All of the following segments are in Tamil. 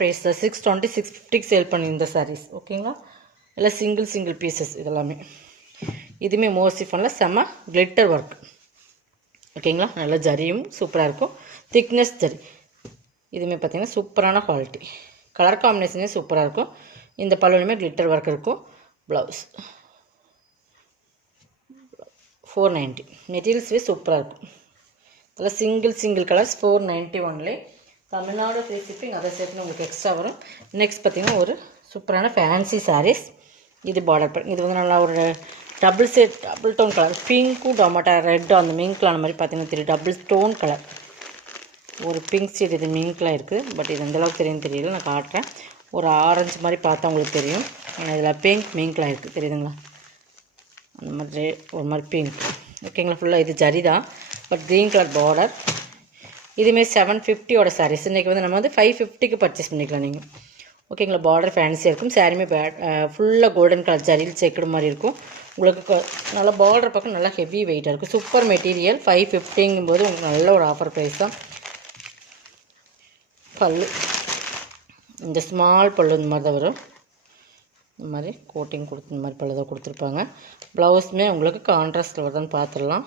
ப்ரைஸ் தான். 620 650 சேல் பண்ணி இந்த சாரீஸ். ஓகேங்களா, இல்லை சிங்கிள் பீசஸ் இதெல்லாமே. இதுவுமே மோசிஃபனில் செம்ம கிளிட்டர் ஒர்க். ஓகேங்களா, நல்லா ஜரியும் சூப்பராக இருக்கும். திக்னஸ் ஜரி. இதுவுமே பார்த்திங்கன்னா சூப்பரான குவாலிட்டி. கலர் காம்பினேஷனே சூப்பராக இருக்கும். இந்த பல்லுலையுமே கிளிட்டர் ஒர்க் இருக்கும். ப்ளவுஸ் 490. மெட்டீரியல்ஸே சூப்பராக இருக்கும். இதில் single colours 491. Tamil Nadu free shipping. அதை சேர்த்து உங்களுக்கு எக்ஸ்ட்ரா வரும். நெக்ஸ்ட் பார்த்திங்கன்னா ஒரு சூப்பரான ஃபேன்சி சாரீஸ். இது பார்டர் இது வந்து நல்லா ஒரு டபுள் டோன் கலர். பிங்க்கும் டொமேட்டோ ரெட்டு அந்த மிங்க்லான மாதிரி பார்த்திங்கன்னா தெரியும். Double tone colour. ஒரு பிங்க் சீட் இது மிங்க்லாம் இருக்குது. பட் இது எந்தளவுக்கு தெரியும் தெரியல, நான் காட்டுறேன். ஒரு ஆரஞ்சு மாதிரி பார்த்தா உங்களுக்கு தெரியும். ஆனால் இதில் பிங்க் மிங்க்லாம் இருக்குது, தெரியுதுங்களா? அந்த மாதிரி ஒரு மாதிரி பிங்க். ஓகேங்களா, ஃபுல்லாக இது ஜரி தான், பட் க்ரீன் கலர் பார்டர். இதுவுமே 750 சாரீஸ். இன்றைக்கி வந்து நம்ம வந்து 550 பர்ச்சேஸ் பண்ணிக்கலாம் நீங்கள். ஓகேங்களா, பார்டர் ஃபேன்சியாக இருக்கும். சாரியுமே ஃபுல்லாக கோல்டன் கலர் ஜரியில் சேர்க்குற மாதிரி இருக்கும். உங்களுக்கு நல்லா பார்டர் பக்கம் நல்லா ஹெவி வெயிட்டாக இருக்கும். Super material. 550ங்கும்போது உங்களுக்கு நல்ல ஒரு ஆஃபர் ப்ரைஸ் தான். பல்லு இந்த ஸ்மால் பல்லு இந்த மாதிரி தான் வரும். இந்த மாதிரி கோட்டிங் கொடுத்து இந்த மாதிரி பல்லு தான் கொடுத்துருப்பாங்க. ப்ளவுஸுமே உங்களுக்கு கான்ட்ராஸ்ட்டில் வருதான்னு பார்த்துடலாம்.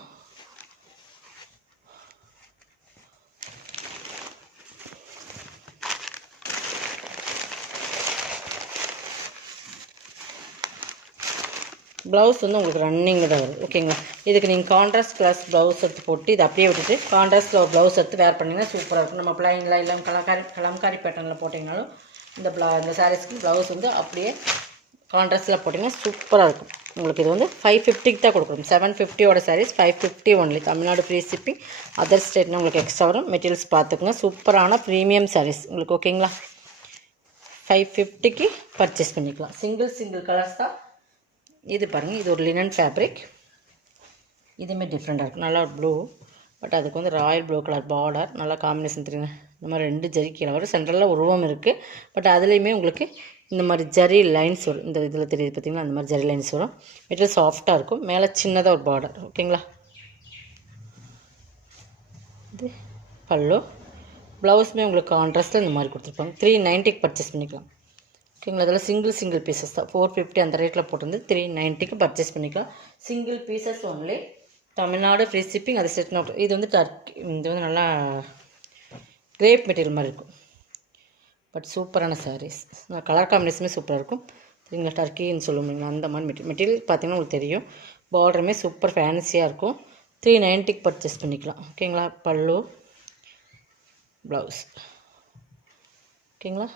ப்ளவுஸ் வந்து உங்களுக்கு ரன்னிங் தான் வருது. ஓகேங்களா, இதுக்கு நீங்கள் கான்ட்ராஸ்ட் கிளாஸ் ப்ளவுஸ் எடுத்து போட்டு இதை அப்படியே விட்டுட்டு கான்ட்ராஸ்ட்டில் ஒரு ப்ளவுஸ் எடுத்து வேர் பண்ணிங்கன்னா சூப்பராக இருக்கும். நம்ம பிளைனில் இல்லை கலம்காரி பேட்டர்னில் போட்டிங்கனாலும் இந்த சாரீஸ்க்கு ப்ளவுஸ் வந்து அப்படியே கான்ட்ராஸ்ட்டில் போட்டிங்கன்னா சூப்பராக இருக்கும். உங்களுக்கு இது வந்து 550 தான் கொடுக்குறோம். 750 saris 550 only. Tamil Nadu free shipping. Other ஸ்டேட்னா உங்களுக்கு எக்ஸ்ட்ரா வரும். மெட்டீரியல்ஸ் பார்த்துக்குங்க. சூப்பரான ப்ரீமியம் சாரீஸ் உங்களுக்கு. ஓகேங்களா, 550க்கு பர்ச்சேஸ் பண்ணிக்கலாம். சிங்கிள் கலர்ஸ் தான். இது பாருங்கள், இது ஒரு லினன் ஃபேப்ரிக். இதுவுமே டிஃப்ரெண்ட்டாக இருக்கும். நல்லா ப்ளூ, பட் அதுக்கு வந்து ராயல் ப்ளூ கலர் பார்டர். நல்லா காம்பினேஷன் தெரியுங்க. இந்த மாதிரி 2 ஜரி கீழே வரும். சென்டரில் உருவம் இருக்குது. பட் அதுலேயுமே உங்களுக்கு இந்த மாதிரி ஜரி லைன்ஸ் வரும். இந்த இதில் தெரியுது பார்த்திங்கன்னா, அந்த மாதிரி ஜரி லைன்ஸ் வரும். மெட்டீரியல் சாஃப்டாக இருக்கும். மேலே சின்னதாக ஒரு பார்டர். ஓகேங்களா, இது பல்லு. ப்ளவுஸுமே உங்களுக்கு கான்ட்ராஸ்ட்டில் இந்த மாதிரி கொடுத்துருப்பாங்க. 390க்கு பர்ச்சேஸ் பண்ணிக்கலாம். ஓகேங்களா, அதில் சிங்கிள் பீசஸ் தான். 450 அந்த ரேட்டில் போட்டிருந்து 390க்கு பர்ச்சேஸ் பண்ணிக்கலாம். Single pieces only. Tamil Nadu free shipping. அது செட் நோட். இது வந்து இது வந்து நல்லா கிரேப் மெட்டீரியல் மாதிரி இருக்கும். பட் சூப்பரான சாரீஸ். கலர் காம்பினேஷனுமே சூப்பராக இருக்கும். சரிங்களா, டர்க்கின்னு சொல்லுவீங்களா அந்த மாதிரி மெட்டீரியல் பார்த்திங்கன்னா உங்களுக்கு தெரியும். பார்டருமே சூப்பர் ஃபேன்சியாக இருக்கும். 390க்கு பர்ச்சேஸ் பண்ணிக்கலாம். ஓகேங்களா, பல்லு ப்ளவுஸ். ஓகேங்களா,